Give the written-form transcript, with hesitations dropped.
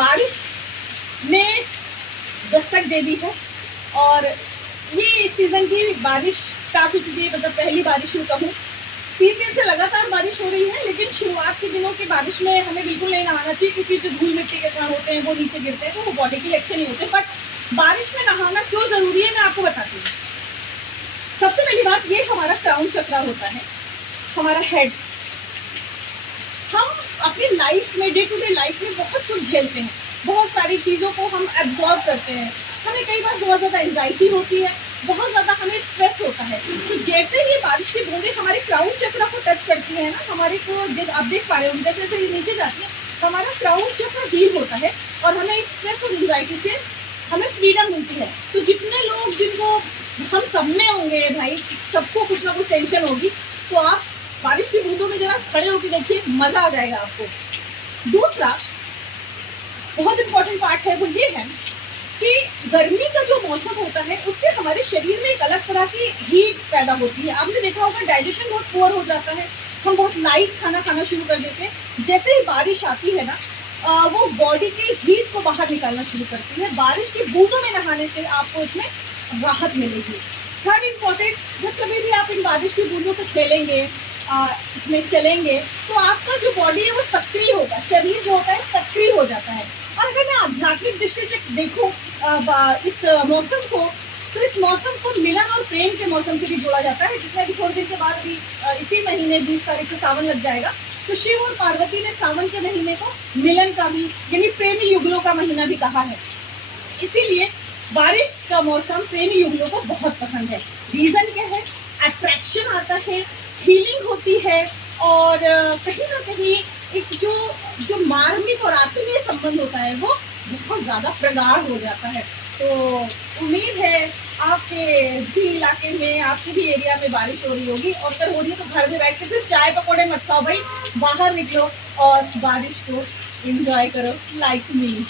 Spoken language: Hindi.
बारिश ने दस्तक दे दी है और ये इस सीज़न की बारिश स्टार्ट हो चुकी है, मतलब पहली बारिश यूँ कहूँ। 3 दिन से लगातार बारिश हो रही है, लेकिन शुरुआत के दिनों की बारिश में हमें बिल्कुल नहीं नहाना चाहिए, क्योंकि जो धूल मिट्टी के कण होते हैं वो नीचे गिरते हैं, तो वो बॉडी के लिए अच्छे नहीं होते। बट बारिश में नहाना क्यों ज़रूरी है, मैं आपको बताती हूँ। सबसे पहली बात, ये हमारा क्राउन चक्र होता है, हमारा हेड। हम अपनी लाइफ में, डे टू डे लाइफ में बहुत कुछ झेलते हैं, बहुत सारी चीज़ों को हम एब्जॉर्ब करते हैं। हमें कई बार बहुत ज़्यादा एंजाइटी होती है, बहुत ज़्यादा हमें स्ट्रेस होता है। तो जैसे ही बारिश की बूंदें हमारे क्राउन चक्र को टच करती है ना, हमारे को आप देख पा रहे हो, जैसे जैसे ये नीचे जाती है, हमारा क्राउन चक्र हील होता है और हमें इस स्ट्रेस और एंजाइटी से हमें फ्रीडम मिलती है। तो जितने लोग, जिनको हम सब में होंगे भाई, सबको कुछ ना कुछ टेंशन होगी, तो आप बारिश की बूंदों में जरा खड़े होकर देखिए, मज़ा आ जाएगा आपको। दूसरा बहुत इंपॉर्टेंट पार्ट है वो ये है कि गर्मी का जो मौसम होता है उससे हमारे शरीर में एक अलग तरह की हीट पैदा होती है। आपने देखा होगा डाइजेशन बहुत पुअर हो जाता है, हम बहुत लाइट खाना खाना शुरू कर देते हैं। जैसे ही बारिश आती है ना, वो बॉडी की हीट को बाहर निकालना शुरू करती है। बारिश की बूंदों में नहाने से आपको इसमें राहत मिलेगी। थर्ड इम्पॉर्टेंट, जब कभी भी आप इन बारिश की बूंदों से खेलेंगे, इसमें चलेंगे, तो आपका जो बॉडी है वो सक्रिय होगा, शरीर जो होता है सक्रिय हो जाता है। और अगर मैं आध्यात्मिक दृष्टि से देखूं इस मौसम को, तो इस मौसम को मिलन और प्रेम के मौसम से भी जोड़ा जाता है, जिसमें भी थोड़े दिन के बाद भी इसी महीने 20 तारीख से सावन लग जाएगा। तो शिव और पार्वती ने सावन के महीने को मिलन का भी, यानी प्रेमी युगलों का महीना भी कहा है। इसीलिए बारिश का मौसम प्रेमी युगलों को बहुत पसंद है। रीज़न क्या है? अट्रैक्शन आता है, हीलिंग होती है, और कहीं ना कहीं एक जो मार्मिक और आत्मीय संबंध होता है वो बहुत ज़्यादा प्रगाढ़ हो जाता है। तो उम्मीद है आपके भी इलाके में, आपके भी एरिया में बारिश हो रही होगी, और अगर हो रही है तो घर में बैठ के सिर्फ चाय पकौड़े मत खाओ भाई, बाहर निकलो और बारिश को एंजॉय करो लाइक मी।